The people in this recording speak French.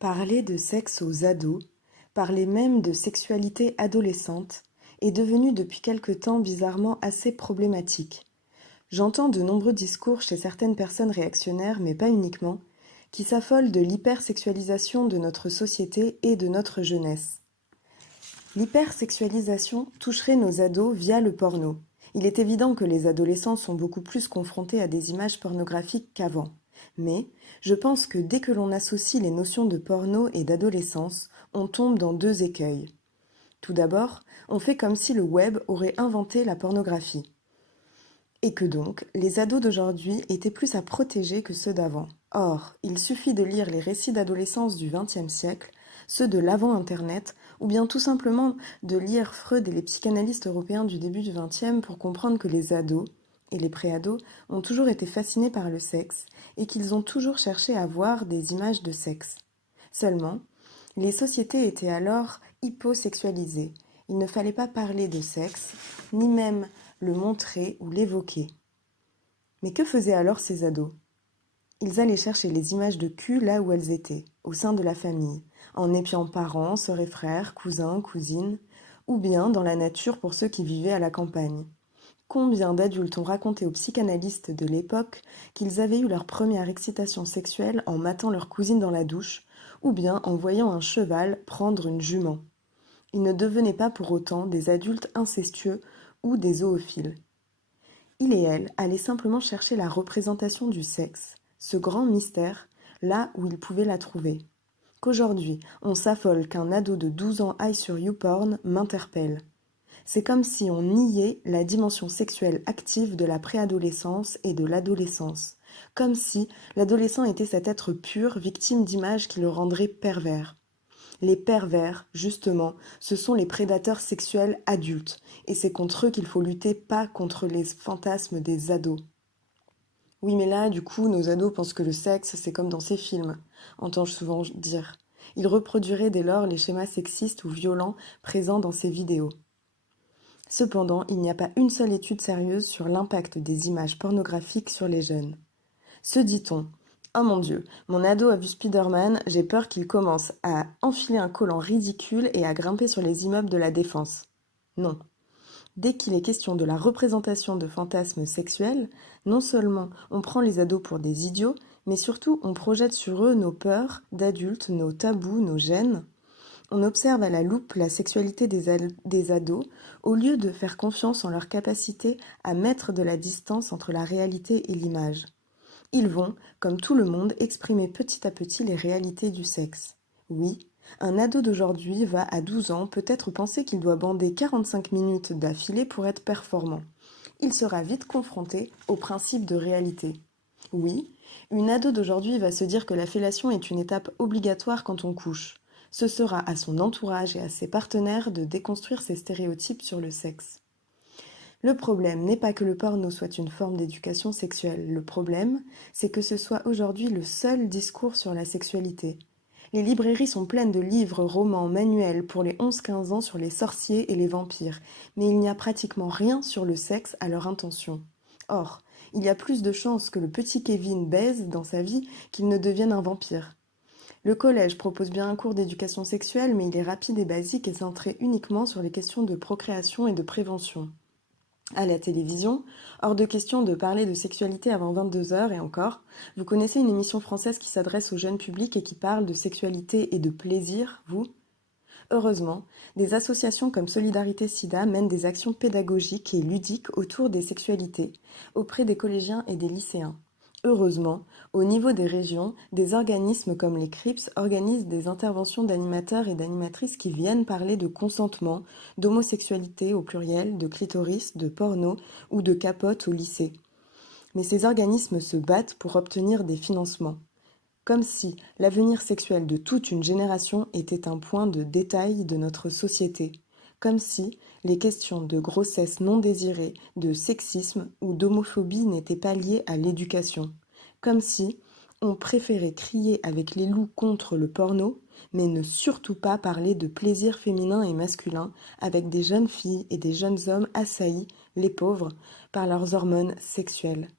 Parler de sexe aux ados, parler même de sexualité adolescente, est devenu depuis quelque temps bizarrement assez problématique. J'entends de nombreux discours chez certaines personnes réactionnaires, mais pas uniquement, qui s'affolent de l'hypersexualisation de notre société et de notre jeunesse. L'hypersexualisation toucherait nos ados via le porno. Il est évident que les adolescents sont beaucoup plus confrontés à des images pornographiques qu'avant. Mais je pense que dès que l'on associe les notions de porno et d'adolescence, on tombe dans deux écueils. Tout d'abord, on fait comme si le web aurait inventé la pornographie. Et que donc, les ados d'aujourd'hui étaient plus à protéger que ceux d'avant. Or, il suffit de lire les récits d'adolescence du XXe siècle, ceux de l'avant-Internet, ou bien tout simplement de lire Freud et les psychanalystes européens du début du XXe pour comprendre que les ados, et les préados, ont toujours été fascinés par le sexe, et qu'ils ont toujours cherché à voir des images de sexe. Seulement, les sociétés étaient alors hyposexualisées. Il ne fallait pas parler de sexe, ni même le montrer ou l'évoquer. Mais que faisaient alors ces ados? Ils allaient chercher les images de cul là où elles étaient, au sein de la famille, en épiant parents, sœurs et frères, cousins, cousines, ou bien dans la nature pour ceux qui vivaient à la campagne. Combien d'adultes ont raconté aux psychanalystes de l'époque qu'ils avaient eu leur première excitation sexuelle en matant leur cousine dans la douche, ou bien en voyant un cheval prendre une jument. Ils ne devenaient pas pour autant des adultes incestueux ou des zoophiles. Il et elle allaient simplement chercher la représentation du sexe, ce grand mystère, là où ils pouvaient la trouver. Qu'aujourd'hui, on s'affole qu'un ado de 12 ans aille sur YouPorn m'interpelle. C'est comme si on niait la dimension sexuelle active de la préadolescence et de l'adolescence, comme si l'adolescent était cet être pur, victime d'images qui le rendraient pervers. Les pervers, justement, ce sont les prédateurs sexuels adultes, et c'est contre eux qu'il faut lutter, pas contre les fantasmes des ados. Oui, mais là, du coup, nos ados pensent que le sexe, c'est comme dans ces films, entends-je souvent dire. Ils reproduiraient dès lors les schémas sexistes ou violents présents dans ces vidéos. Cependant, il n'y a pas une seule étude sérieuse sur l'impact des images pornographiques sur les jeunes. Se dit-on, oh mon Dieu, mon ado a vu Spider-Man, j'ai peur qu'il commence à enfiler un collant ridicule et à grimper sur les immeubles de la Défense. Non. Dès qu'il est question de la représentation de fantasmes sexuels, non seulement on prend les ados pour des idiots, mais surtout on projette sur eux nos peurs d'adultes, nos tabous, nos gènes. On observe à la loupe la sexualité des ados au lieu de faire confiance en leur capacité à mettre de la distance entre la réalité et l'image. Ils vont, comme tout le monde, exprimer petit à petit les réalités du sexe. Oui, un ado d'aujourd'hui va à 12 ans peut-être penser qu'il doit bander 45 minutes d'affilée pour être performant. Il sera vite confronté au principe de réalité. Oui, une ado d'aujourd'hui va se dire que la fellation est une étape obligatoire quand on couche. Ce sera à son entourage et à ses partenaires de déconstruire ces stéréotypes sur le sexe. Le problème n'est pas que le porno soit une forme d'éducation sexuelle. Le problème, c'est que ce soit aujourd'hui le seul discours sur la sexualité. Les librairies sont pleines de livres, romans, manuels pour les 11-15 ans sur les sorciers et les vampires, mais il n'y a pratiquement rien sur le sexe à leur intention. Or, il y a plus de chances que le petit Kevin baise dans sa vie qu'il ne devienne un vampire. Le collège propose bien un cours d'éducation sexuelle, mais il est rapide et basique et centré uniquement sur les questions de procréation et de prévention. À la télévision, hors de question de parler de sexualité avant 22 heures et encore, vous connaissez une émission française qui s'adresse au jeune public et qui parle de sexualité et de plaisir, vous? Heureusement, des associations comme Solidarité SIDA mènent des actions pédagogiques et ludiques autour des sexualités, auprès des collégiens et des lycéens. Heureusement, au niveau des régions, des organismes comme les CRIPS organisent des interventions d'animateurs et d'animatrices qui viennent parler de consentement, d'homosexualité au pluriel, de clitoris, de porno ou de capote au lycée. Mais ces organismes se battent pour obtenir des financements. Comme si l'avenir sexuel de toute une génération était un point de détail de notre société. Comme si les questions de grossesse non désirée, de sexisme ou d'homophobie n'étaient pas liées à l'éducation. Comme si on préférait crier avec les loups contre le porno, mais ne surtout pas parler de plaisir féminin et masculin avec des jeunes filles et des jeunes hommes assaillis, les pauvres, par leurs hormones sexuelles.